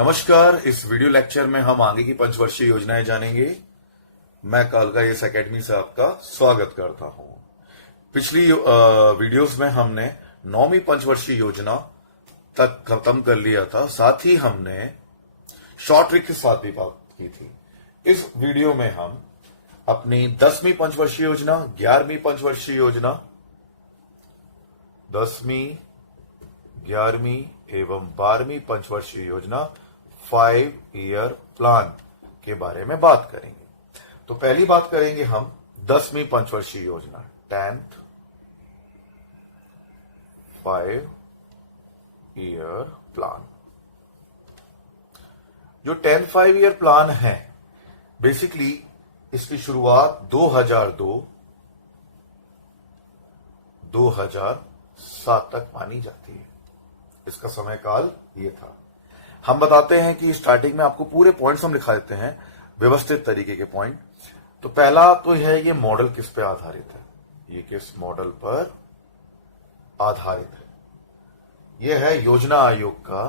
नमस्कार। इस video lecture में हम आगे की पंचवर्षीय योजनाएं जानेंगे। मैं कालका एस एकेडमी से आपका स्वागत करता हूं। पिछली वीडियोस में हमने 9वीं पंचवर्षीय योजना तक खत्म कर लिया था, साथ ही हमने शॉर्ट ट्रिक के साथ भी बात की थी। इस वीडियो में हम अपनी 10वीं पंचवर्षीय योजना, 11वीं पंचवर्षीय योजना, 10वीं, 11वीं एवं 12वीं पंचवर्षीय योजना 5 ईयर प्लान के बारे में बात करेंगे। तो पहली बात करेंगे हम 10वीं पंचवर्षीय योजना 10th 5 ईयर प्लान। जो 10th 5 ईयर प्लान है, बेसिकली इसकी शुरुआत 2007 तक मानी जाती है। इसका समय काल ये था। हम बताते हैं कि स्टार्टिंग में आपको पूरे पॉइंट्स हम लिखा देते हैं, व्यवस्थित तरीके के पॉइंट। तो पहला तो है ये मॉडल किस पे आधारित है, ये किस मॉडल पर आधारित है। ये है योजना आयोग का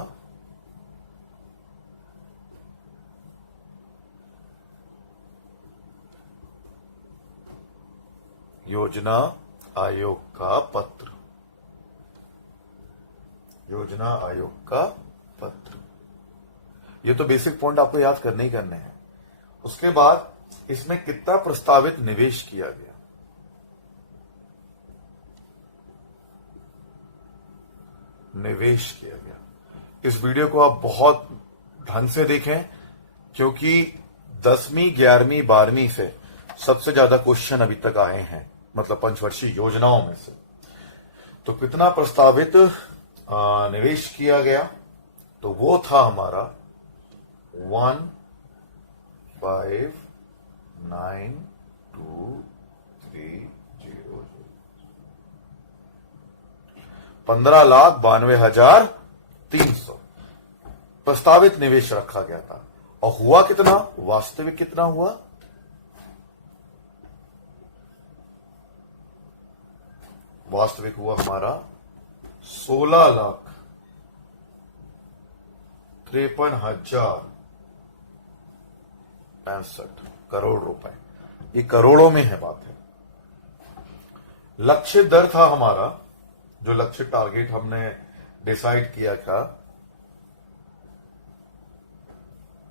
पत्र। योजना आयोग का पत्र। ये तो बेसिक पॉइंट आपको याद करने ही करने हैं। उसके बाद इसमें कितना प्रस्तावित निवेश किया गया, निवेश किया गया। इस वीडियो को आप बहुत ढंग से देखें, क्योंकि 10वीं, 11वीं, 12वीं से सबसे ज्यादा क्वेश्चन अभी तक आए हैं, मतलब पंचवर्षीय योजनाओं में से। तो कितना प्रस्तावित निवेश किया गया, तो वो था हमारा 1,5,9,2,3,0 15,92,300 प्रस्तावित निवेश रखा गया था। और हुआ कितना, वास्तविक कितना हुआ, वास्तविक हुआ हमारा 16,53,065 करोड़ रुपए। ये करोड़ों में है बात है। लक्ष्य दर था हमारा, जो लक्ष्य टारगेट हमने डिसाइड किया था,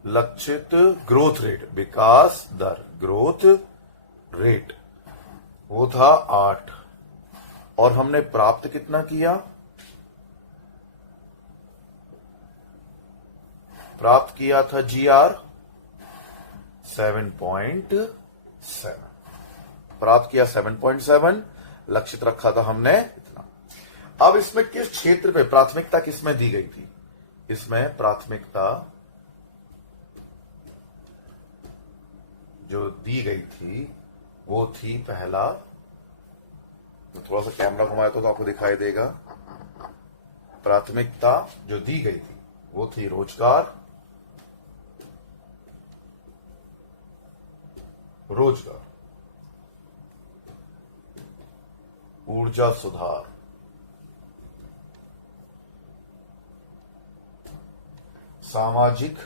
लक्षित ग्रोथ रेट, विकास दर, ग्रोथ रेट, वो था 8। और हमने प्राप्त कितना किया, प्राप्त किया था GR 7.7, प्राप्त किया 7.7, लक्षित रखा था हमने इतना। अब इसमें किस क्षेत्र पे प्राथमिकता किसमें दी गई थी, इसमें प्राथमिकता जो दी गई थी वो थी पहला, तो थोड़ा सा कैमरा घुमाया तो आपको दिखाई देगा। प्राथमिकता जो दी गई थी वो थी रोजगार, ऊर्जा सुधार, सामाजिक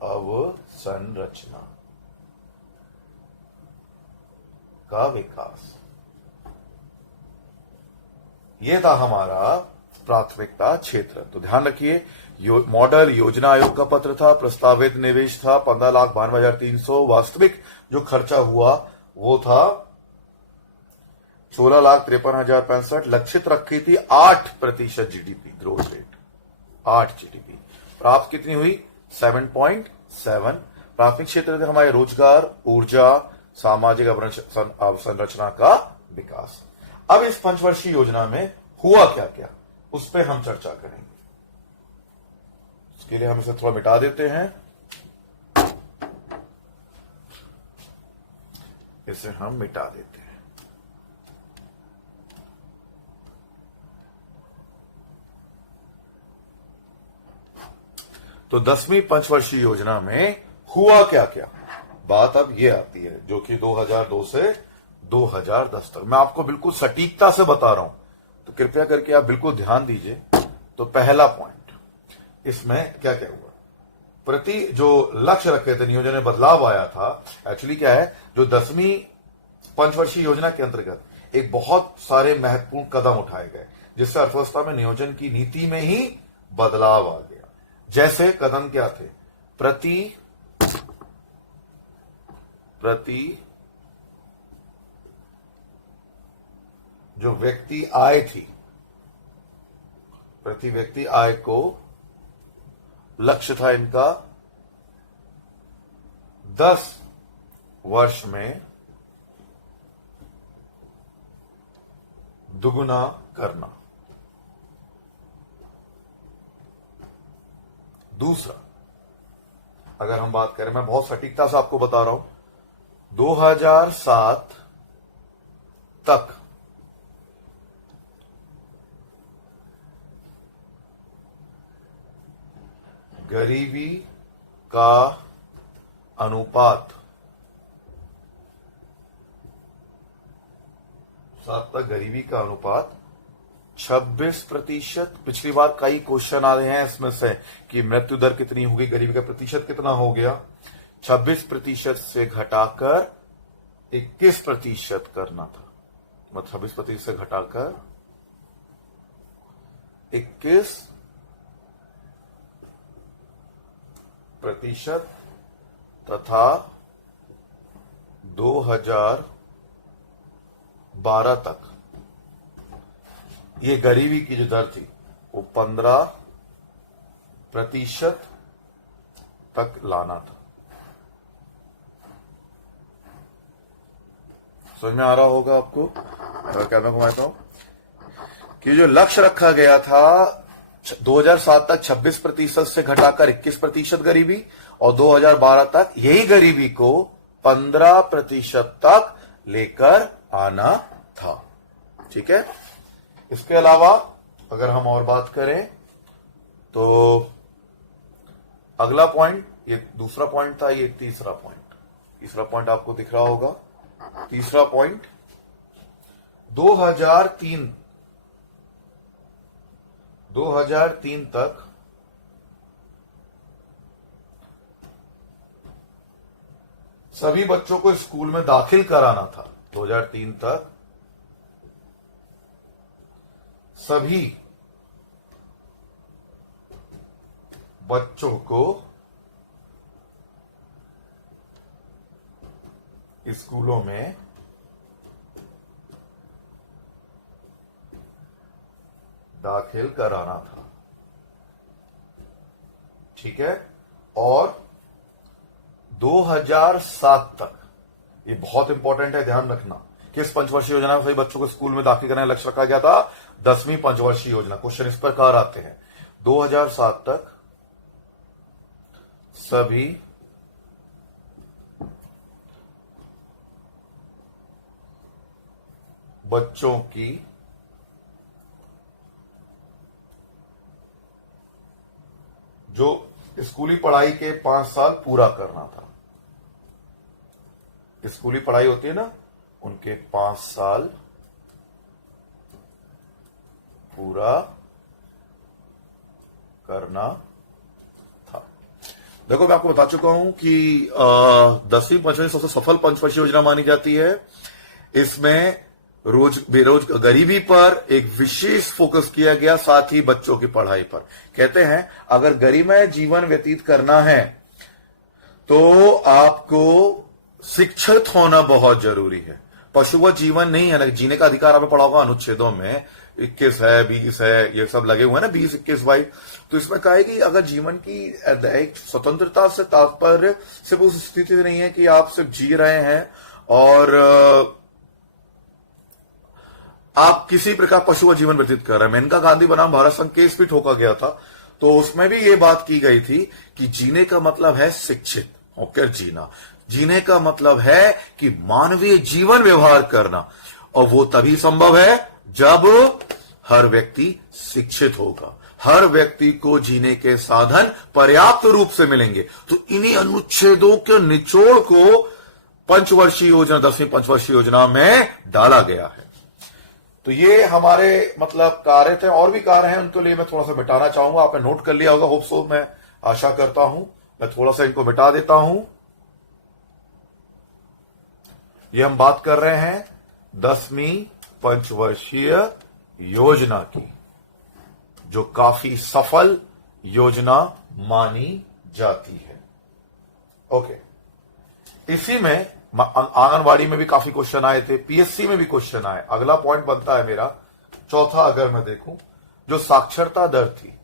अवसंरचना का विकास। यह था हमारा प्राथमिकता क्षेत्र। तो ध्यान रखिए, मॉडल योजना आयोग का पत्र था, प्रस्तावित निवेश था 15,92,300, वास्तविक जो खर्चा हुआ वो था 16,53,065, लक्षित रखी थी 8% GDP ग्रोथ रेट, 8 GDP। प्राप्त कितनी हुई, 7.7। प्राथमिक क्षेत्र थे हमारे रोजगार, ऊर्जा, सामाजिक अवसंरचना का विकास। अब इस पंचवर्षीय योजना में हुआ क्या क्या, उस पर हम चर्चा करेंगे। इसके लिए हम इसे थोड़ा मिटा देते हैं, इसे हम मिटा देते हैं। तो 10वीं पंचवर्षीय योजना में हुआ क्या क्या, बात अब ये आती है, जो कि 2002 से 2010 तक। मैं आपको बिल्कुल सटीकता से बता रहा हूं, तो कृपया करके आप बिल्कुल ध्यान दीजिए। तो पहला पॉइंट, इसमें क्या क्या हुआ, प्रति जो लक्ष्य रखे थे नियोजन में बदलाव आया था। एक्चुअली क्या है, जो 10वीं पंचवर्षीय योजना के अंतर्गत एक बहुत सारे महत्वपूर्ण कदम उठाए गए, जिससे अर्थव्यवस्था में नियोजन की नीति में ही बदलाव आ गया। जैसे कदम क्या थे, प्रति जो व्यक्ति आय थी, प्रति व्यक्ति आय को लक्ष्य था इनका 10 वर्ष में दुगुना करना। दूसरा, अगर हम बात करें, मैं बहुत सटीकता से आपको बता रहा हूं, 2007 तक गरीबी का अनुपात 26%। पिछली बार कई क्वेश्चन आ रहे हैं इसमें से कि मृत्यु दर कितनी होगी, गरीबी का प्रतिशत कितना हो गया। 26% से घटाकर 21% करना था। मतलब 26% से घटाकर 21% तथा 2012 तक ये गरीबी की जो दर थी वो 15% तक लाना था। समझ में आ रहा होगा आपको, अगर कैमरा घुमाता हूं, कि जो लक्ष्य रखा गया था 2007 तक 26% से घटाकर 21% गरीबी, और 2012 तक यही गरीबी को 15% तक लेकर आना था। ठीक है। इसके अलावा अगर हम और बात करें तो अगला पॉइंट, ये दूसरा पॉइंट था, ये तीसरा पॉइंट आपको दिख रहा होगा। तीसरा पॉइंट 2003 तक सभी बच्चों को स्कूल में दाखिल कराना था। 2003 तक सभी बच्चों को स्कूलों में दाखिल कराना था। ठीक है। और 2007 तक, ये बहुत इंपॉर्टेंट है, ध्यान रखना, किस पंचवर्षीय योजना में सभी बच्चों को स्कूल में दाखिल करने का लक्ष्य रखा गया था? 10वीं पंचवर्षीय योजना। क्वेश्चन इस प्रकार आते हैं, 2007 तक सभी बच्चों की जो स्कूली पढ़ाई के 5 साल पूरा करना था। स्कूली पढ़ाई होती है ना, उनके 5 साल पूरा करना था। देखो, मैं आपको बता चुका हूं कि 10वीं पंचवर्षीय सबसे सफल पंचवर्षीय योजना मानी जाती है। इसमें गरीबी पर एक विशेष फोकस किया गया, साथ ही बच्चों की पढ़ाई पर। कहते हैं अगर गरिमामय जीवन व्यतीत करना है तो आपको शिक्षित होना बहुत जरूरी है। पशुवत जीवन नहीं है ना, जीने का अधिकार आपने पढ़ा होगा अनुच्छेदों में, 21 है, 20 है, ये सब लगे हुए हैं ना, 20, 21, 22। तो इसमें कहा है कि अगर जीवन की एक स्वतंत्रता से तात्पर्य सिर्फ उस स्थिति नहीं है कि आप सिर्फ जी रहे हैं और आप किसी प्रकार पशुवत जीवन व्यतीत कर रहे हैं। मेनका गांधी बनाम भारत संघ केस भी ठोका गया था, तो उसमें भी ये बात की गई थी कि जीने का मतलब है शिक्षित होकर जीना। जीने का मतलब है कि मानवीय जीवन व्यवहार करना, और वो तभी संभव है जब हर व्यक्ति शिक्षित होगा। हर व्यक्ति को जीने के साधन पर्याप्त रूप से मिलेंगे। तो इन्हीं अनुच्छेदों के निचोड़ को पंचवर्षीय योजना, 10वीं पंचवर्षीय योजना में डाला गया है। तो ये हमारे मतलब कार्य थे, और भी कार्य हैं, उनके लिए मैं थोड़ा सा मिटाना चाहूंगा। आपने नोट कर लिया होगा, होप सो, मैं आशा करता हूं। मैं थोड़ा सा इनको मिटा देता हूं। ये हम बात कर रहे हैं 10वीं पंचवर्षीय योजना की, जो काफी सफल योजना मानी जाती है। ओके, इसी में आंगनवाड़ी में भी काफी क्वेश्चन आए थे, पीएससी में भी क्वेश्चन आए। अगला पॉइंट बनता है मेरा चौथा, अगर मैं देखूं, जो साक्षरता दर थी,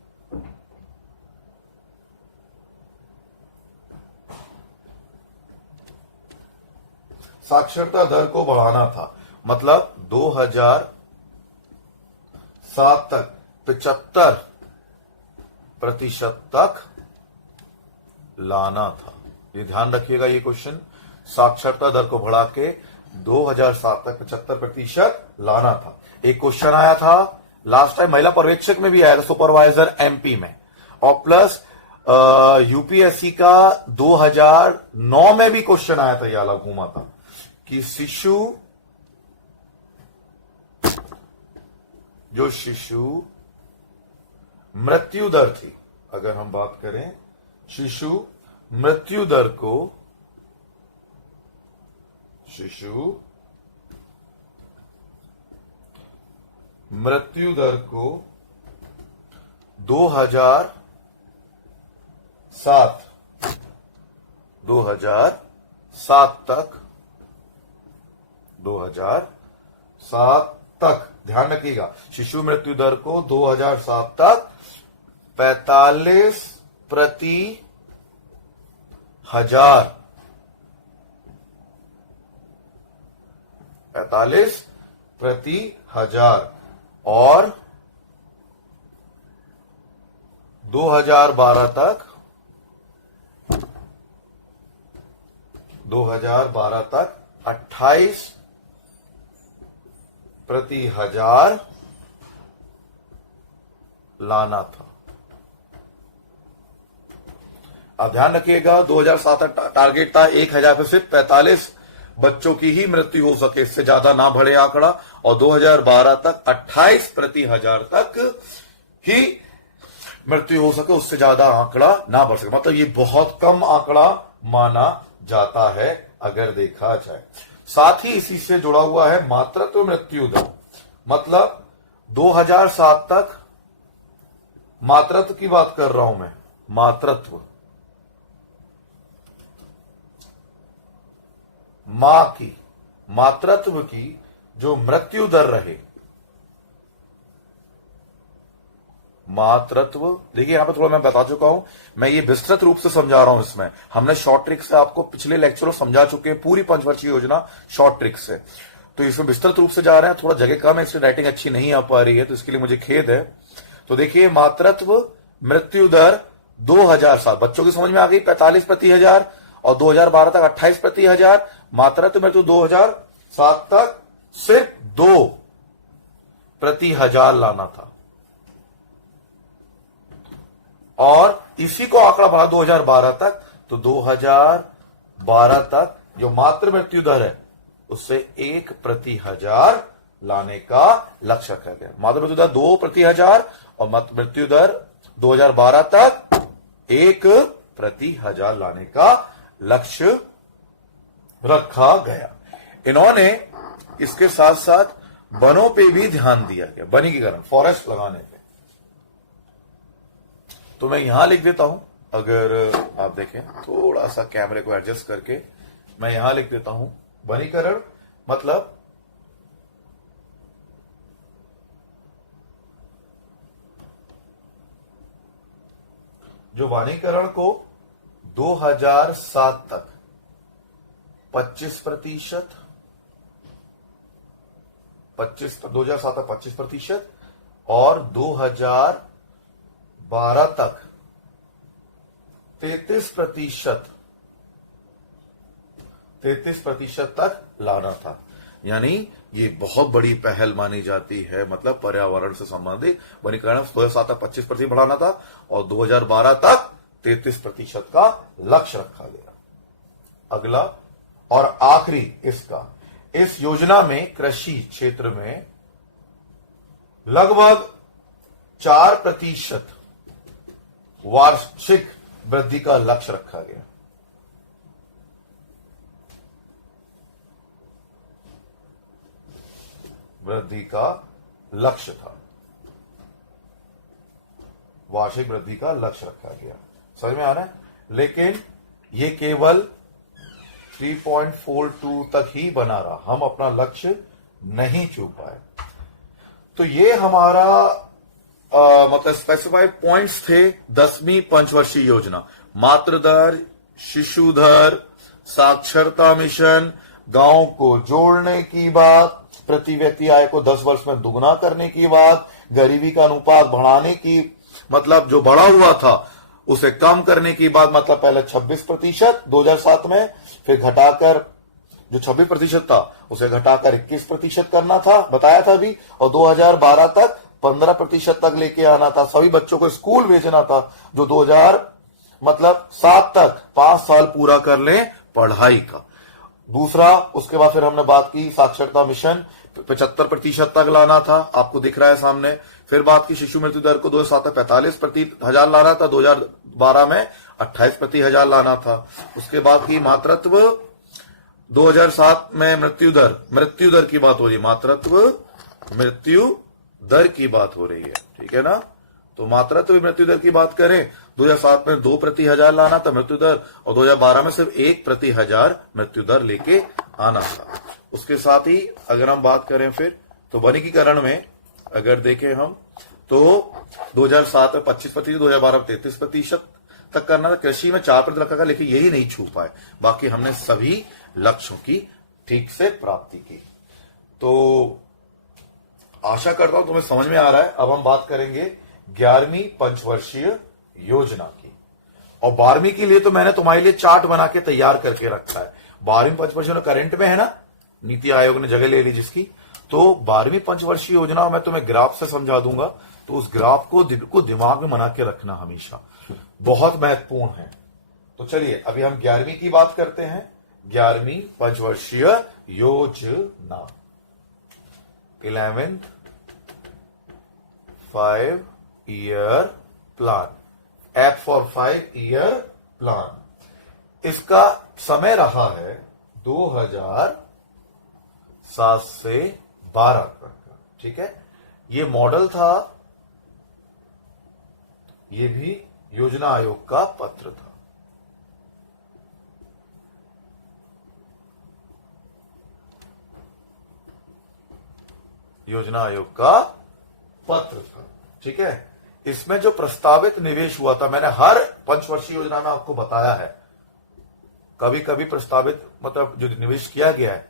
साक्षरता दर को बढ़ाना था, मतलब 2007 तक 75% तक लाना था। ये ध्यान रखिएगा, ये क्वेश्चन, साक्षरता दर को बढ़ा के 2007 तक 75% लाना था। एक क्वेश्चन आया था लास्ट टाइम, महिला पर्यवेक्षक में भी आया था, सुपरवाइजर एमपी में, और प्लस यूपीएससी का 2009 में भी क्वेश्चन आया था, ये अलग घूमा था, कि शिशु मृत्यु दर थी, अगर हम बात करें शिशु मृत्यु दर को, 2007 तक ध्यान रखिएगा, शिशु मृत्यु दर को 2007 तक 45/1000 45/1000 और 2012 तक 28/1000 लाना था। अब ध्यान रखिएगा, 2007 तक टारगेट था 1000 पे सिर्फ 45 बच्चों की ही मृत्यु हो सके, इससे ज्यादा ना बढ़े आंकड़ा, और 2012 तक 28/1000 तक ही मृत्यु हो सके, उससे ज्यादा आंकड़ा ना बढ़ सके। मतलब ये बहुत कम आंकड़ा माना जाता है अगर देखा जाए। साथ ही इसी से जुड़ा हुआ है मातृत्व मृत्यु दर, मतलब 2007 तक मातृत्व की बात कर रहा हूं मैं, मातृत्व, मां की, मातृत्व की जो मृत्यु दर रहे, मातृत्व, देखिए यहां पे थोड़ा मैं बता चुका हूं, मैं ये विस्तृत रूप से समझा रहा हूं। इसमें हमने शॉर्ट ट्रिक से आपको पिछले लेक्चर समझा चुके हैं, पूरी पंचवर्षीय योजना शॉर्ट ट्रिक से, तो इसमें विस्तृत रूप से जा रहे हैं। थोड़ा जगह कम है, इसलिए राइटिंग अच्छी नहीं आ पा रही है, तो इसके लिए मुझे खेद है। तो देखिए, मातृत्व मृत्यु दर 2007, बच्चों की समझ में आ गई, 45/1000, और 2012 तक 28/1000। मातृत्व मृत्यु 2007 तक सिर्फ 2/1000 लाना था, और इसी को आंकड़ा बढ़ा 2012 तक, तो 2012 तक जो मातृ मृत्यु दर है उससे 1/1000 लाने का लक्ष्य रखा गया। मातृ मृत्यु दर 2/1000 और मातृ मृत्यु दर 2012 तक 1/1000 लाने का लक्ष्य रखा गया। इन्होंने इसके साथ साथ वनों पे भी ध्यान दिया गया, वनीकरण, फॉरेस्ट लगाने पे। तो मैं यहां लिख देता हूं, अगर आप देखें थोड़ा सा कैमरे को एडजस्ट करके, मैं यहां लिख देता हूं, वनीकरण मतलब जो वनीकरण को 2007 तक 25%, 2007 तक 25% और 2012 तक 33% तक लाना था। यानी ये बहुत बड़ी पहल मानी जाती है, मतलब पर्यावरण से संबंधित वनीकरण 2007 तक 25% बढ़ाना था और 2012 तक 33% का लक्ष्य रखा गया। अगला और आखिरी इसका, इस योजना में कृषि क्षेत्र में लगभग 4% वार्षिक वृद्धि का लक्ष्य रखा गया। वृद्धि का लक्ष्य था, वार्षिक वृद्धि का लक्ष्य रखा गया। समझ में आ रहा है? लेकिन ये केवल 3.42 तक ही बना रहा, हम अपना लक्ष्य नहीं छू पाए। तो ये हमारा मतलब स्पेसिफाइड पॉइंट्स थे 10वीं पंचवर्षीय योजना। मातृ दर, शिशु दर, साक्षरता मिशन, गांव को जोड़ने की बात, प्रति व्यक्ति आय को 10 वर्ष में दुगना करने की बात, गरीबी का अनुपात बढ़ाने की, मतलब जो बढ़ा हुआ था उसे कम करने की बात, मतलब पहले 26% 2007 में, फिर घटाकर जो 26% था उसे घटाकर 21% करना था, बताया था अभी, और 2012 तक 15% तक लेके आना था। सभी बच्चों को स्कूल भेजना था जो 2007 तक 5 साल पूरा कर ले पढ़ाई का। दूसरा, उसके बाद फिर हमने बात की साक्षरता मिशन 75% तक लाना था, आपको दिख रहा है सामने। फिर बात की शिशु मृत्यु दर को 2007 में 45% लाना था, 2012 में 28% लाना था। उसके बाद की मातृत्व, 2007 में मृत्यु दर की बात हो रही है, मातृत्व मृत्यु दर की बात हो रही है, ठीक है ना। तो मातृत्व मृत्यु दर की बात करें, 2007 में 2/1000 लाना था मृत्यु दर, और 2012 में सिर्फ 1/1000 मृत्यु दर लेके आना था। उसके साथ ही अगर हम बात करें फिर तो वनिकीकरण में अगर देखें हम तो 2007 में 25%, 2012 में 33% तक करना था। कृषि में 4% रखा था, लेकिन यही नहीं छू पाए। बाकी हमने सभी लक्ष्यों की ठीक से प्राप्ति की। तो आशा करता हूं तुम्हें समझ में आ रहा है। अब हम बात करेंगे 11वीं पंचवर्षीय योजना की, और 12वीं के लिए तो मैंने तुम्हारे लिए चार्ट बना के तैयार करके रखा है। 12वीं पंचवर्षीय करंट में है ना, नीति आयोग ने जगह ले ली जिसकी। तो 12वीं पंचवर्षीय योजना मैं तुम्हें ग्राफ से समझा दूंगा, तो उस ग्राफ को दिमाग में बना के रखना हमेशा, बहुत महत्वपूर्ण है। तो चलिए अभी हम 11वीं की बात करते हैं। 11वीं पंचवर्षीय योजना, 11th 5-year plan, app for 5-year plan. इसका समय रहा है 2007 से 12 तक का, ठीक है। ये मॉडल था, ये भी योजना आयोग का पत्र था। योजना आयोग का पत्र था, ठीक है। इसमें जो प्रस्तावित निवेश हुआ था, मैंने हर पंचवर्षीय योजना में आपको बताया है, कभी कभी प्रस्तावित मतलब जो निवेश किया गया है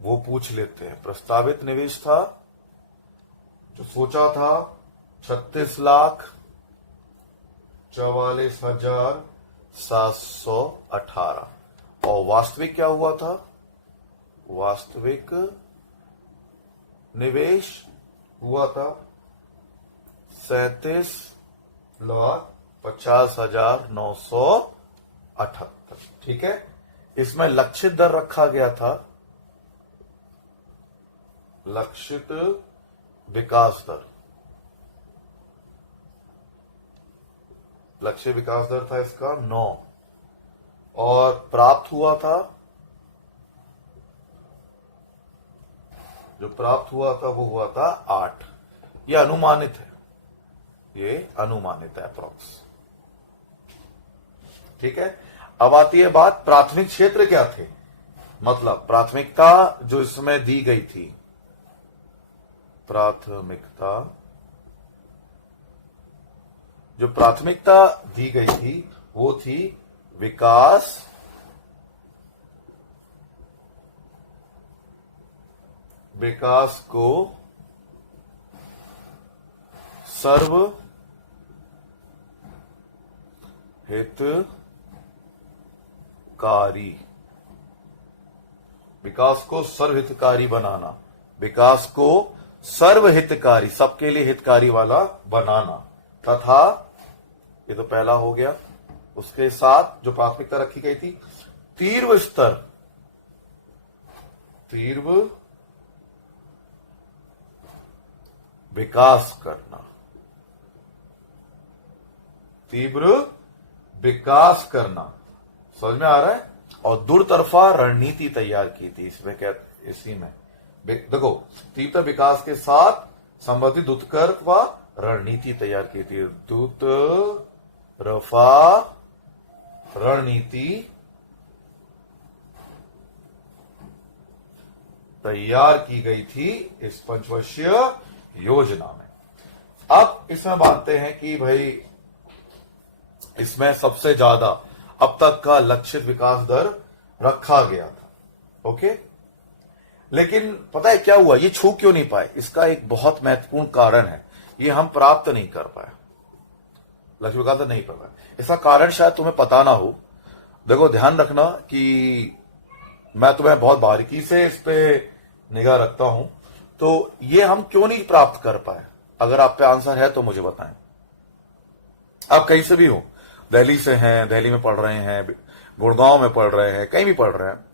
वो पूछ लेते हैं। प्रस्तावित निवेश था जो सोचा था 36,44,718, और वास्तविक क्या हुआ था? वास्तविक निवेश हुआ था 37,50,978, ठीक है। इसमें लक्षित दर रखा गया था, लक्षित विकास दर, लक्ष्य विकास दर था इसका 9, और प्राप्त हुआ था, जो प्राप्त हुआ था वो हुआ था 8। ये अनुमानित है, ये अनुमानित है अप्रॉक्स, ठीक है। अब आती है बात प्राथमिक क्षेत्र क्या थे, मतलब प्राथमिकता जो इसमें दी गई थी, प्राथमिकता जो प्राथमिकता दी गई थी वो थी विकास, विकास को सर्व हितकारी, विकास को सर्वहितकारी बनाना, विकास को सर्वहितकारी, सबके लिए हितकारी वाला बनाना, तथा ये तो पहला हो गया। उसके साथ जो प्राथमिकता रखी गई थी, तीव्र स्तर तीव्र विकास करना, तीव्र विकास करना, समझ में आ रहा है। और दूरतरफा रणनीति तैयार की थी इसमें, क्या इसी में देखो, तीव्र विकास के साथ संबंधित दूरतरफा रणनीति तैयार की थी। दूरतरफा रणनीति तैयार की गई थी इस पंचवर्षीय योजना में। अब इसमें मानते हैं कि भाई इसमें सबसे ज्यादा अब तक का लक्षित विकास दर रखा गया था, ओके। लेकिन पता है क्या हुआ, ये छू क्यों नहीं पाए? इसका एक बहुत महत्वपूर्ण कारण है, ये हम प्राप्त नहीं कर पाए, लक्ष्य विकास दर नहीं कर पाए। इसका कारण शायद तुम्हें पता ना हो। देखो ध्यान रखना कि मैं तुम्हें बहुत बारीकी से इस पे निगाह रखता हूं, तो ये हम क्यों नहीं प्राप्त कर पाए? अगर आप पे आंसर है तो मुझे बताएं। आप कहीं से भी हो, दिल्ली से हैं, दिल्ली में पढ़ रहे हैं, गुड़गांव में पढ़ रहे हैं, कहीं भी पढ़ रहे हैं,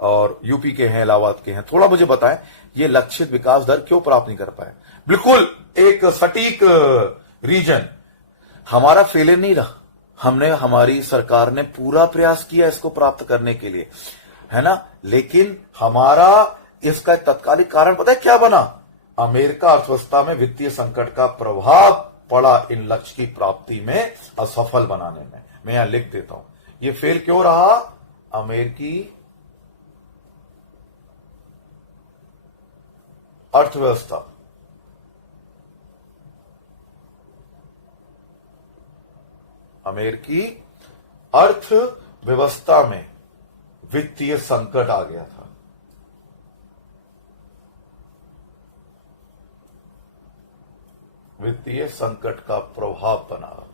और यूपी के हैं, इलाहाबाद के हैं, थोड़ा मुझे बताएं ये लक्षित विकास दर क्यों प्राप्त नहीं कर पाए? बिल्कुल एक सटीक रीजन, हमारा फेलियर नहीं रहा, हमने, हमारी सरकार ने पूरा प्रयास किया इसको प्राप्त करने के लिए, है ना। लेकिन हमारा इसका तत्कालिक कारण पता है क्या बना? अमेरिका अर्थव्यवस्था में वित्तीय संकट का प्रभाव पड़ा इन लक्ष्य की प्राप्ति में असफल बनाने में। मैं यहां लिख देता हूं, ये फेल क्यों रहा? अमेरिकी अर्थव्यवस्था, अमेरिकी अर्थव्यवस्था में वित्तीय संकट आ गया था। वित्तीय संकट का प्रभाव बना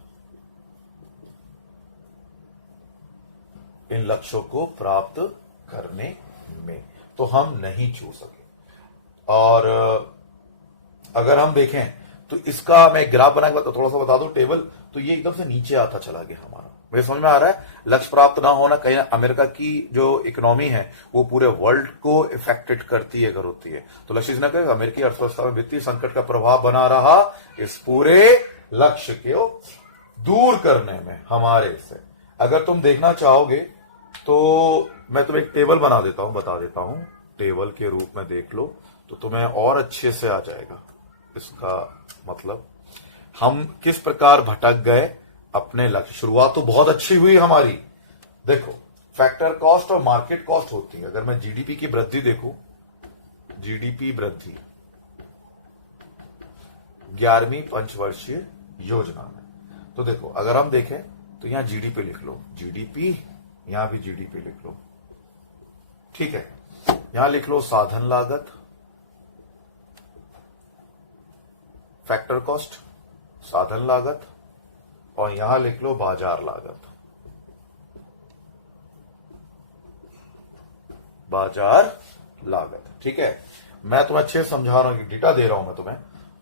इन लक्ष्यों को प्राप्त करने में, तो हम नहीं छू सके। और अगर हम देखें तो इसका मैं ग्राफ बना के थोड़ा सा बता दूं, टेबल, तो ये एकदम से नीचे आता चला गया हमारा। मुझे समझ में आ रहा है, लक्ष्य प्राप्त ना होना कहीं अमेरिका की जो इकोनॉमी है वो पूरे वर्ल्ड को इफेक्टेड करती है, अगर होती है तो। लक्ष्य न करें, अमेरिकी अर्थव्यवस्था में वित्तीय संकट का प्रभाव बना रहा इस पूरे लक्ष्य को दूर करने में हमारे से। अगर तुम देखना चाहोगे तो मैं तुम्हें एक टेबल बना देता हूं, बता देता हूं, टेबल के रूप में देख लो तो तुम्हें और अच्छे से आ जाएगा। इसका मतलब हम किस प्रकार भटक गए अपने लक्ष्य। शुरुआत तो बहुत अच्छी हुई हमारी, देखो फैक्टर कॉस्ट और मार्केट कॉस्ट होती है। अगर मैं जीडीपी की वृद्धि देखूं, जीडीपी वृद्धि 11वीं पंचवर्षीय योजना में, तो देखो अगर हम देखें तो यहां जीडीपी लिख लो, जीडीपी, यहां भी जीडीपी लिख लो, ठीक है। यहां लिख लो साधन लागत, फैक्टर कॉस्ट, साधन लागत, और यहां लिख लो बाजार लागत, बाजार लागत, ठीक है। मैं तुम्हें अच्छे से समझा रहा हूं, डेटा दे रहा हूं मैं तुम्हें।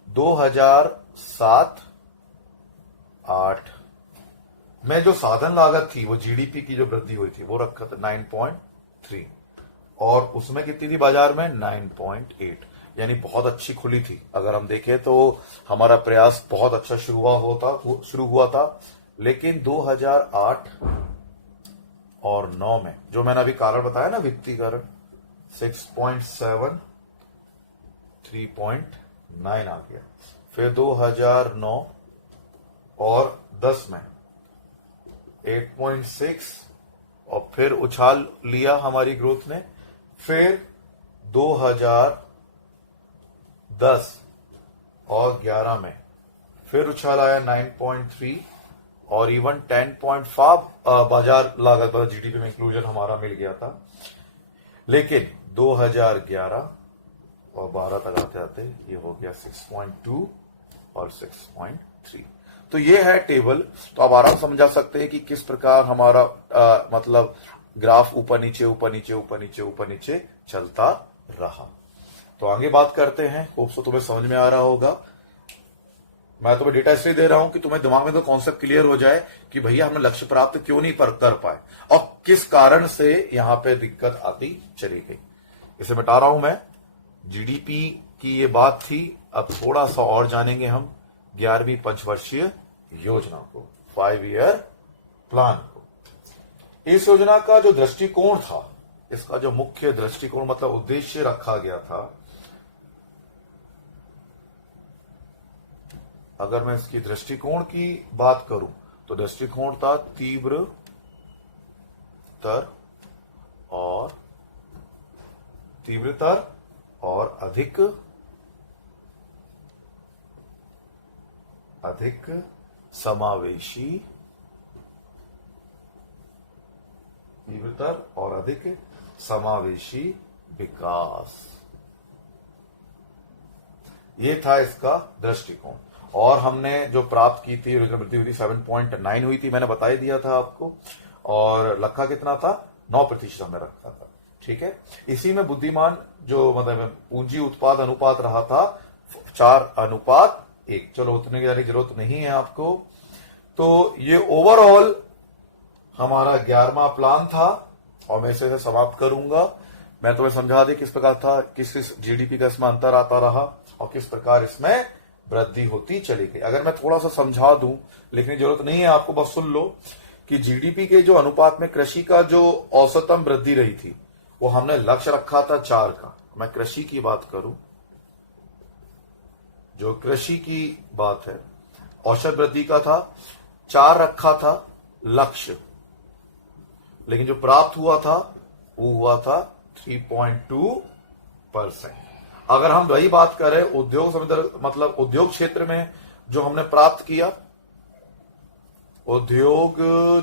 2007-8 में जो साधन लागत थी, वो जीडीपी की जो वृद्धि हुई थी वो रखा था 9.3, और उसमें कितनी थी बाजार में? 9.8, यानी बहुत अच्छी खुली थी। अगर हम देखें तो हमारा प्रयास बहुत अच्छा शुरू हुआ था। लेकिन 2008 और 9 में जो मैंने अभी कारण बताया ना, वित्तीय कारण, 6.7, 3.9 आ गया। फिर 2009 और 10 में 8.6, और फिर उछाल लिया हमारी ग्रोथ ने। फिर 2010 और 11 में फिर उछाल आया 9.3, और इवन 10.5 बाजार लागत जीडीपी में इंक्लूजन हमारा मिल गया था। लेकिन 2011 और 12 तक आते आते ये हो गया 6.2 और 6.3। तो ये है टेबल। तो आप आराम समझा सकते हैं कि किस प्रकार हमारा मतलब ग्राफ ऊपर नीचे ऊपर नीचे ऊपर नीचे ऊपर नीचे चलता रहा। तो आगे बात करते हैं, होप सो तुम्हें समझ में आ रहा होगा। मैं तुम्हें डेटा इसलिए दे रहा हूं कि तुम्हें दिमाग में तो कॉन्सेप्ट क्लियर हो जाए कि भैया हमने लक्ष्य प्राप्त क्यों नहीं कर पाए और किस कारण से यहां पे दिक्कत आती चली गई। इसे मिटा रहा हूं मैं। जीडीपी की ये बात थी, अब थोड़ा सा और जानेंगे हम 11वीं पंचवर्षीय योजना को, 5 ईयर प्लान को। इस योजना का जो दृष्टिकोण था, इसका जो मुख्य दृष्टिकोण मतलब उद्देश्य रखा गया था, अगर मैं इसकी दृष्टिकोण की बात करूं तो दृष्टिकोण था तीव्रतर और अधिक समावेशी, तीव्रतर और अधिक समावेशी विकास, ये था इसका दृष्टिकोण। और हमने जो प्राप्त की थी, वृद्धि हुई थी 7.9 हुई थी, मैंने बता ही दिया था आपको। और रखा कितना था, 9% हमने रखा था। ठीक है, इसी में बुद्धिमान जो मतलब पूंजी उत्पाद अनुपात रहा था 4:1। चलो उतने की जाने की जरूरत नहीं है आपको। तो ये ओवरऑल हमारा 11वां प्लान था और मैं इसे समाप्त करूंगा। मैं तुम्हें समझा दी किस प्रकार था, किस जीडीपी का इसमें अंतर आता रहा और किस प्रकार इसमें वृद्धि होती चली गई। अगर मैं थोड़ा सा समझा दूं, लिखने की जरूरत नहीं है आपको, बस सुन लो कि जीडीपी के जो अनुपात में कृषि का जो औसतम वृद्धि रही थी, वो हमने लक्ष्य रखा था 4 का। मैं कृषि की बात करूं, जो कृषि की बात है, औसत वृद्धि का था 4 रखा था लक्ष्य, लेकिन जो प्राप्त हुआ था वो हुआ था 3.2%। अगर हम वही बात करें उद्योग मतलब उद्योग क्षेत्र में जो हमने प्राप्त किया, उद्योग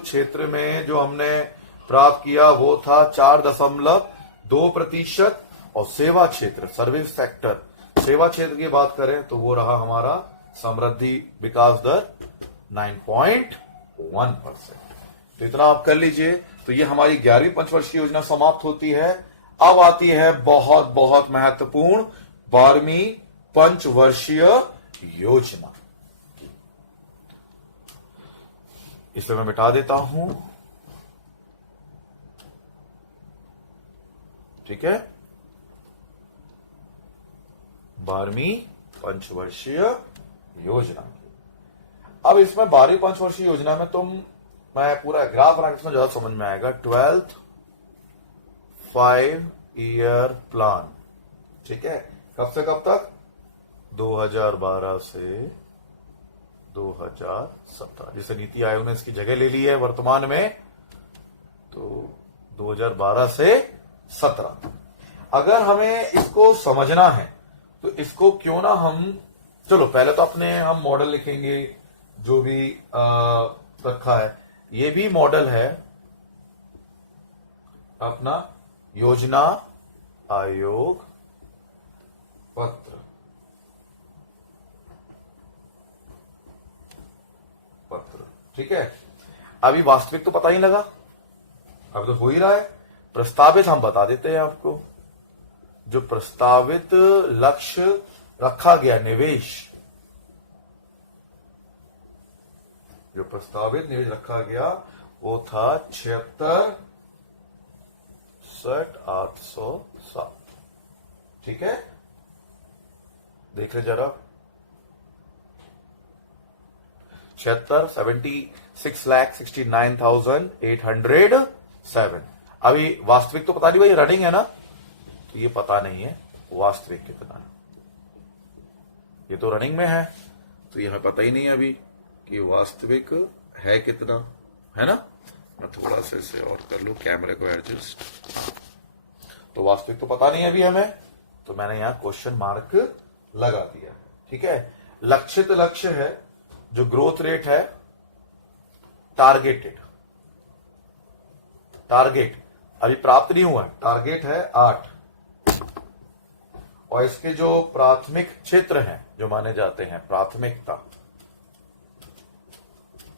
क्षेत्र में जो हमने प्राप्त किया वो था 4.2%। और सेवा क्षेत्र, सर्विस सेक्टर, सेवा क्षेत्र की बात करें तो वो रहा हमारा समृद्धि विकास दर 9.1%। तो इतना आप कर लीजिए। तो ये हमारी 11वीं पंचवर्षीय योजना समाप्त होती है। अब आती है बहुत बहुत महत्वपूर्ण 12वीं पंचवर्षीय योजना। इसे मैं मिटा देता हूं। ठीक है, 12वीं पंचवर्षीय योजना। अब इसमें 12वीं पंचवर्षीय योजना में मैं पूरा ग्राफ बना के ज्यादा समझ में आएगा। 12th 5 year plan. ठीक है, कब से कब तक, 2012 से 2017। जिसे नीति आयोग ने इसकी जगह ले ली है वर्तमान में, तो 2012 से 17। अगर हमें इसको समझना है तो इसको क्यों ना चलो पहले तो हम मॉडल लिखेंगे जो भी रखा है। ये भी मॉडल है अपना योजना आयोग पत्र। ठीक है, अभी वास्तविक तो पता ही लगा, अब तो हो ही रहा है। प्रस्तावित हम बता देते हैं आपको। जो प्रस्तावित लक्ष्य रखा गया निवेश, जो प्रस्तावित निवेश रखा गया वो था 76,807। ठीक है, देख ले जरा, 76,69,807। अभी वास्तविक तो पता नहीं भाई, रनिंग है ना, तो ये पता नहीं है वास्तविक कितना है। ये तो रनिंग में है, तो ये हमें पता ही नहीं है अभी कि वास्तविक है कितना, है ना। मैं थोड़ा सा इसे और कर लूं, कैमरे को एडजस्ट। तो वास्तविक तो पता नहीं है अभी हमें, तो मैंने यहां क्वेश्चन मार्क लगा दिया। ठीक है, लक्षित लक्ष्य है, जो ग्रोथ रेट है, टारगेट अभी प्राप्त नहीं हुआ है, टारगेट है 8। और इसके जो प्राथमिक क्षेत्र हैं जो माने जाते हैं, प्राथमिकता,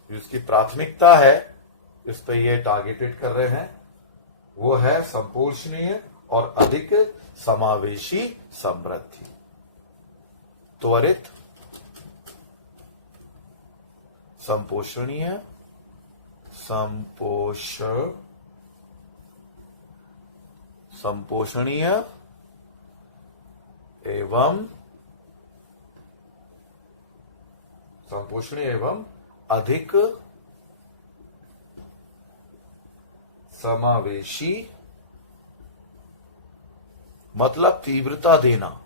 जिसकी प्राथमिकता है, इस पर ये टारगेटेड कर रहे हैं, वो है संपोषणीय और अधिक समावेशी समृद्धि। त्वरित, संपोषणीय, संपोषणीय एवं संपोषणीय एवं अधिक समावेशी, मतलब तीव्रता देना,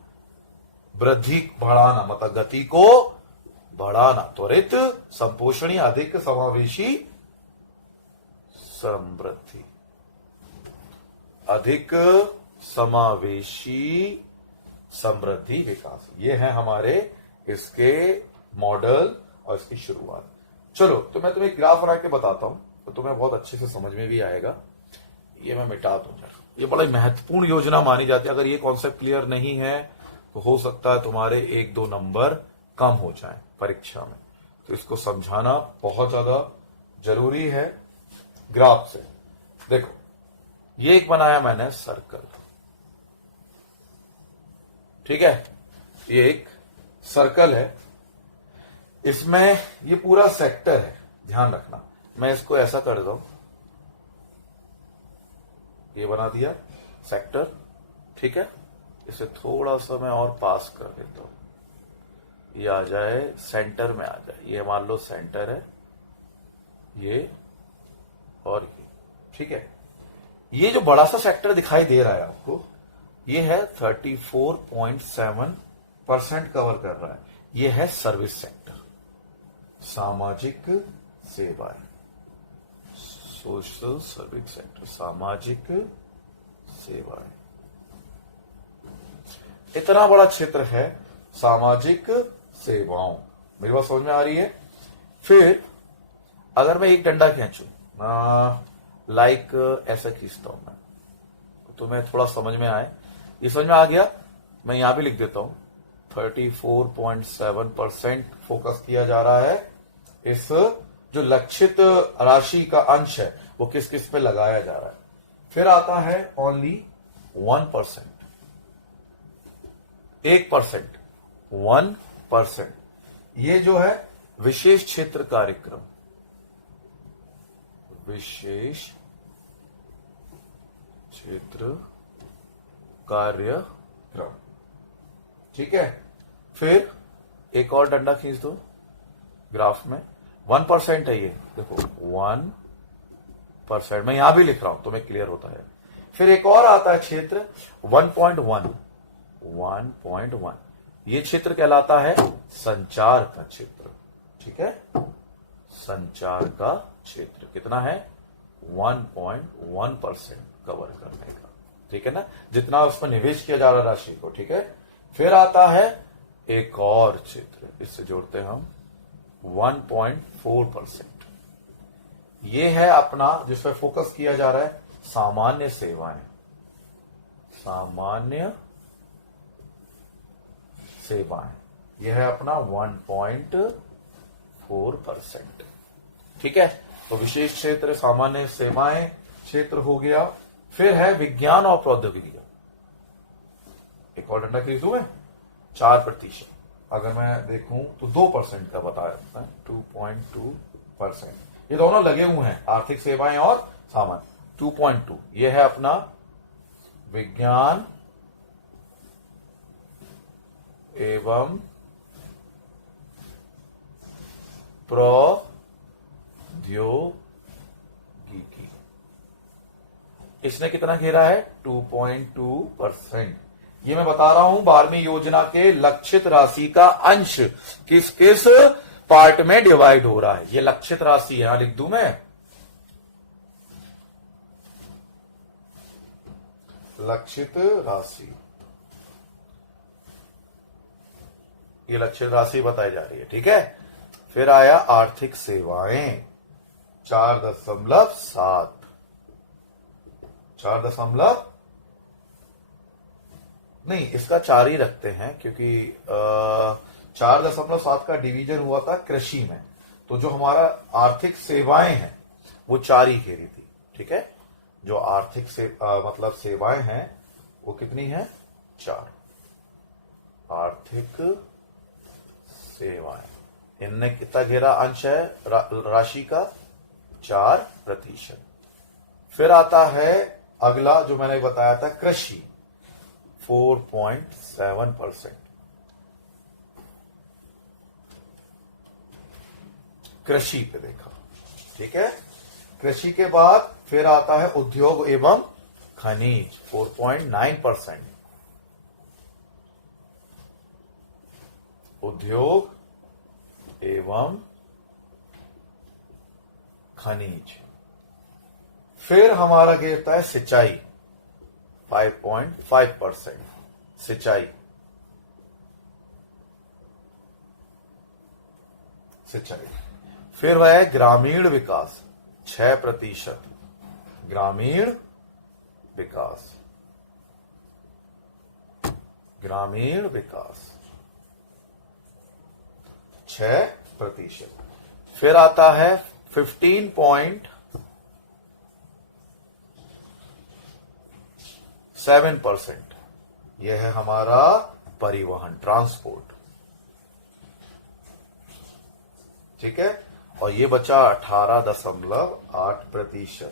वृद्धि बढ़ाना, मतलब गति को बढ़ाना, त्वरित, संपोषणीय, अधिक समावेशी, समृद्धि, अधिक समावेशी, समृद्धि, विकास। ये है हमारे इसके मॉडल और इसकी शुरुआत। चलो तो मैं तुम्हें ग्राफ बना के बताता हूं तो तुम्हें बहुत अच्छे से समझ में भी आएगा। ये मैं मिटा दूंगा। ये बड़ा महत्वपूर्ण योजना मानी जाती है। अगर ये कॉन्सेप्ट क्लियर नहीं है तो हो सकता है तुम्हारे 1-2 नंबर कम हो जाएं परीक्षा में। तो इसको समझाना बहुत ज्यादा जरूरी है। ग्राफ से देखो, ये एक बनाया मैंने सर्कल, ठीक है, ये एक सर्कल है, इसमें ये पूरा सेक्टर है, ध्यान रखना। मैं इसको ऐसा कर देता हूं, ये बना दिया सेक्टर, ठीक है। इसे थोड़ा सा मैं और पास कर देता हूं, ये आ जाए सेंटर में आ जाए। ये मान लो सेंटर है, ये और ये, ठीक है। ये जो बड़ा सा सेक्टर दिखाई दे रहा है आपको, ये है 34.7% कवर कर रहा है। ये है सर्विस सेक्टर, सामाजिक सेवाएं, सोशल सर्विस सेक्टर, सामाजिक सेवाएं। इतना बड़ा क्षेत्र है सामाजिक सेवाओं। मेरी बात समझ में आ रही है। फिर अगर मैं एक डंडा खींचूं, लाइक ऐसा खींचता हूं मैं, तो तुम्हें थोड़ा समझ में आए। ये समझ में आ गया। मैं यहां भी लिख देता हूं 34.7% फोकस किया जा रहा है। इस जो लक्षित राशि का अंश है वो किस किस पे लगाया जा रहा है। फिर आता है ओनली 1%, 1%, 1%। ये जो है विशेष क्षेत्र कार्यक्रम, विशेष क्षेत्र कार्यक्रम, ठीक है। फिर एक और डंडा खींच दो ग्राफ में, 1% है ये, देखो 1%। मैं यहां भी लिख रहा हूं तो मैं क्लियर होता है। फिर एक और आता है क्षेत्र 1.1, 1.1। ये क्षेत्र कहलाता है संचार का क्षेत्र, ठीक है। संचार का क्षेत्र कितना है? 1.1% कवर करने का, ठीक है ना, जितना उसमें निवेश किया जा रहा है राशि को, ठीक है। फिर आता है एक और क्षेत्र, इससे जोड़ते हैं हम 1.4%। ये है अपना जिसपे फोकस किया जा रहा है सामान्य सेवाएं, सामान्य सेवाएं। यह है अपना 1.4%, ठीक है। तो विशेष क्षेत्र, सामान्य सेवाएं क्षेत्र हो गया। फिर है विज्ञान और प्रौद्योगिकी। एक और डंडा खींच दूं मैं, 4%। अगर मैं देखूं तो 2% का बताया है, 2.2%। ये दोनों लगे हुए हैं, आर्थिक सेवाएं और सामान्य। 2.2 ये है अपना विज्ञान एवं प्रौद्योगिकी। इसने कितना घेरा है? 2.2%। ये मैं बता रहा हूं 12वीं योजना के लक्षित राशि का अंश किस किस पार्ट में डिवाइड हो रहा है। ये लक्षित राशि यहां लिख दूं मैं, लक्षित राशि, ये लक्षित राशि बताई जा रही है, ठीक है। फिर आया आर्थिक सेवाएं 4.7, 4 नहीं, इसका 4 ही रखते हैं क्योंकि 4.7 का डिवीजन हुआ था कृषि में, तो जो हमारा आर्थिक सेवाएं हैं वो 4 ही घेरी थी, ठीक है। जो आर्थिक मतलब सेवाएं हैं वो कितनी है? 4 आर्थिक सेवाएं। इनने कितना घेरा अंश है राशि का? 4%। फिर आता है अगला जो मैंने बताया था कृषि। 4.7%। कृषि पे देखा, ठीक है। कृषि के बाद फिर आता है उद्योग एवं खनिज 4.9%। उद्योग एवं खनिज। फिर हमारा गिरता है सिंचाई 5.5%। सिंचाई फिर वह है ग्रामीण विकास 6%। ग्रामीण विकास 6%। फिर आता है 15.7%। यह है हमारा परिवहन, ट्रांसपोर्ट, ठीक है। और ये बचा 18.8%।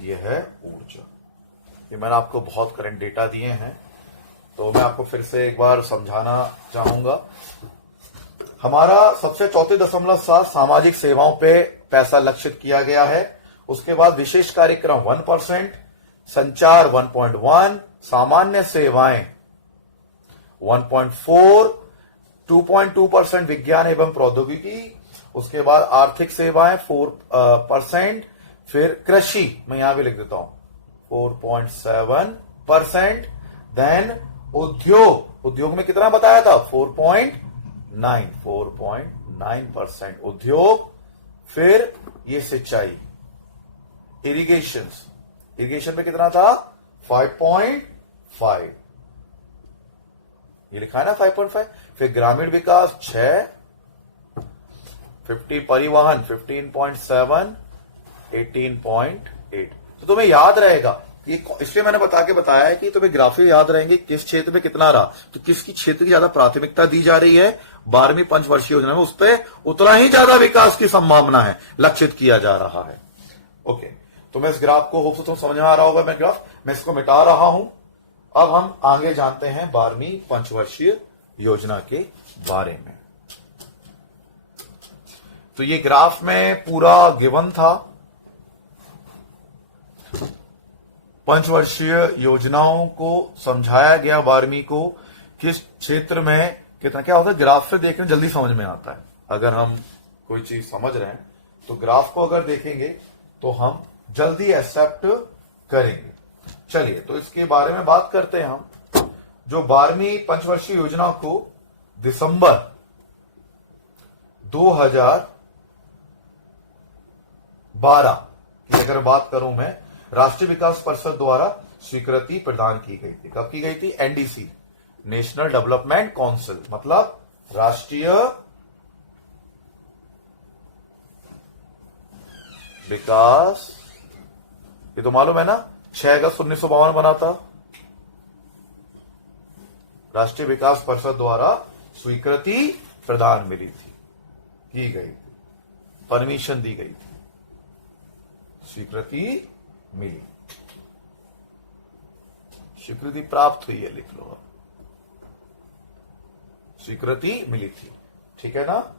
यह है ऊर्जा। ये मैंने आपको बहुत करंट डेटा दिए हैं, तो मैं आपको फिर से एक बार समझाना चाहूंगा। हमारा सबसे 34.7 सामाजिक सेवाओं पे पैसा लक्षित किया गया है। उसके बाद विशेष कार्यक्रम 1%, संचार 1.1, सामान्य सेवाएं 1.4, 2.2% विज्ञान एवं प्रौद्योगिकी। उसके बाद आर्थिक सेवाएं 4%। फिर कृषि मैं यहां भी लिख देता हूं 4.7%। देन उद्योग में कितना बताया था 4.9% उद्योग। फिर ये सिंचाई, इरिगेशन पे कितना था 5.5, ये लिखा है ना 5.5। फिर ग्रामीण विकास 6, 50 परिवहन 15.7, 18.8। तो तुम्हें याद रहेगा, इसलिए मैंने बताया है कि तुम्हें ग्राफिक याद रहेंगे किस क्षेत्र में कितना रहा, तो किसकी क्षेत्र की ज्यादा प्राथमिकता दी जा रही है 12वीं पंचवर्षीय योजना में, उस पर उतना ही ज्यादा विकास की संभावना है, लक्षित किया जा रहा है। ओके, तो मैं इस ग्राफ को होप से तुम समझ में आ रहा होगा। मैं ग्राफ मैं इसको मिटा रहा हूं। अब हम आगे जानते हैं 12वीं पंचवर्षीय योजना के बारे में। तो ये ग्राफ में पूरा गिवन था पंचवर्षीय योजनाओं को समझाया गया 12वीं को किस क्षेत्र में कितना क्या होता है। ग्राफ से देखने जल्दी समझ में आता है। अगर हम कोई चीज समझ रहे हैं तो ग्राफ को अगर देखेंगे तो हम जल्दी एक्सेप्ट करेंगे। चलिए, तो इसके बारे में बात करते हैं हम। जो 12वीं पंचवर्षीय योजना को दिसंबर 2012 की अगर बात करूं मैं, राष्ट्रीय विकास परिषद द्वारा स्वीकृति प्रदान की गई थी। कब की गई थी? एनडीसी, नेशनल डेवलपमेंट काउंसिल, मतलब राष्ट्रीय विकास, ये तो मालूम है ना 6 अगस्त 1952 बना था। राष्ट्रीय विकास परिषद द्वारा स्वीकृति प्रदान मिली थी, की गई थी, परमिशन दी गई थी, स्वीकृति मिली, स्वीकृति प्राप्त हुई है, लिख लो आप, स्वीकृति मिली थी, ठीक है ना।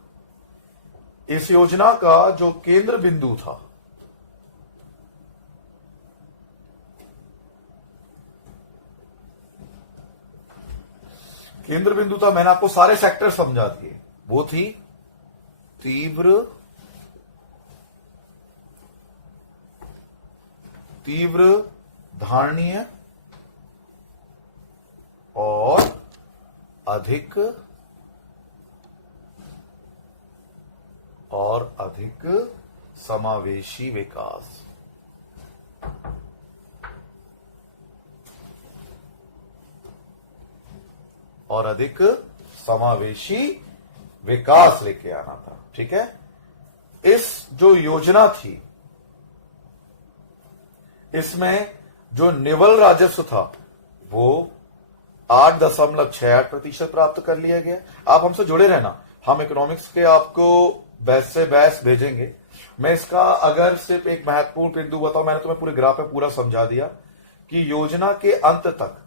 इस योजना का जो केंद्र बिंदु था मैंने आपको सारे सेक्टर समझा दिए, वो थी तीव्र धारणीय और अधिक समावेशी विकास। और अधिक समावेशी विकास लेके आना था, ठीक है। इस जो योजना थी इसमें जो निवल राजस्व था वो 8.68% प्राप्त कर लिया गया। आप हमसे जुड़े रहना, हम इकोनॉमिक्स के आपको बैच से बैच भेजेंगे। मैं इसका अगर सिर्फ एक महत्वपूर्ण बिंदु बताऊं, मैंने तुम्हें पूरे ग्राफ में पूरा समझा दिया कि योजना के अंत तक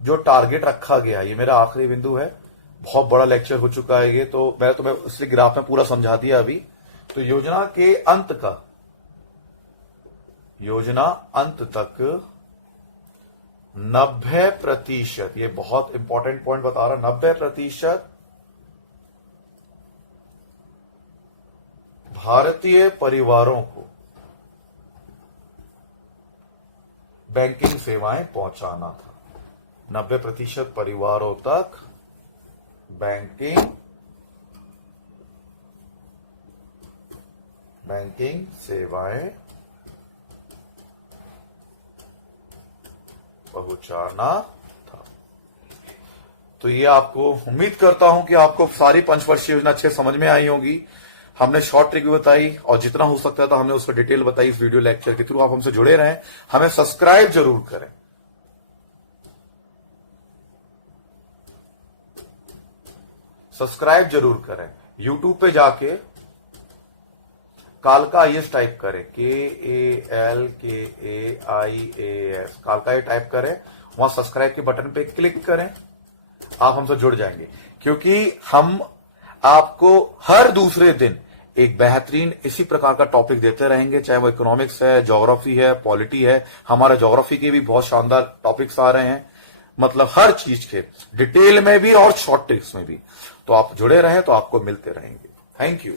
जो टारगेट रखा गया, ये मेरा आखिरी बिंदु है। बहुत बड़ा लेक्चर हो चुका है ये, तो मैं तुम्हें इसलिए ग्राफ में पूरा समझा दिया अभी। तो योजना के अंत का, योजना अंत तक 90%, ये बहुत इंपॉर्टेंट पॉइंट बता रहा, 90% भारतीय परिवारों को बैंकिंग सेवाएं पहुंचाना था। 90% परिवारों तक बैंकिंग सेवाएं पहुंचाना था। तो ये आपको, उम्मीद करता हूं कि आपको सारी पंचवर्षीय योजना अच्छे समझ में आई होगी। हमने शॉर्ट ट्रिक भी बताई और जितना हो सकता था हमने उसको डिटेल बताई इस वीडियो लेक्चर के थ्रू। आप हमसे जुड़े रहें, हमें सब्सक्राइब जरूर करें। सब्सक्राइब जरूर करें। यूट्यूब पे जाके कालका आईएएस टाइप करें, KALKAIAS, कालका ये टाइप करें, वहां सब्सक्राइब के बटन पे क्लिक करें, आप हमसे जुड़ जाएंगे। क्योंकि हम आपको हर दूसरे दिन एक बेहतरीन इसी प्रकार का टॉपिक देते रहेंगे, चाहे वो इकोनॉमिक्स है, ज्योग्राफी है, पॉलिटी है। हमारे ज्योग्राफी के भी बहुत शानदार टॉपिक्स आ रहे हैं, मतलब हर चीज के डिटेल में भी और शॉर्ट ट्रिक्स में भी। तो आप जुड़े रहें तो आपको मिलते रहेंगे। Thank you.